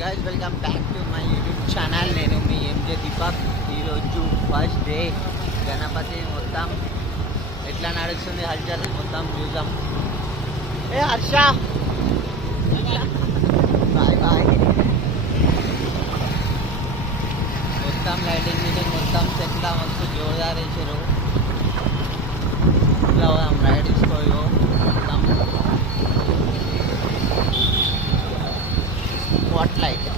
Guys welcome back to my YouTube channel. నేను మీ ఎంజే దీపక్. ఈరోజు first day Ganapati మొత్తం ఎట్లా నడుస్తుంది హల్చల్ మొత్తం చూద్దాం. ఏ హర్ష బాయ్ బాయ్. మొత్తం లైటింగ్ గీటింగ్ మొత్తం చెట్ల మస్తు జోరుదార్ వేసారు. ఇట్లా రైడ్ తీసుకోయో మొత్తం స్పాట్ లైట్.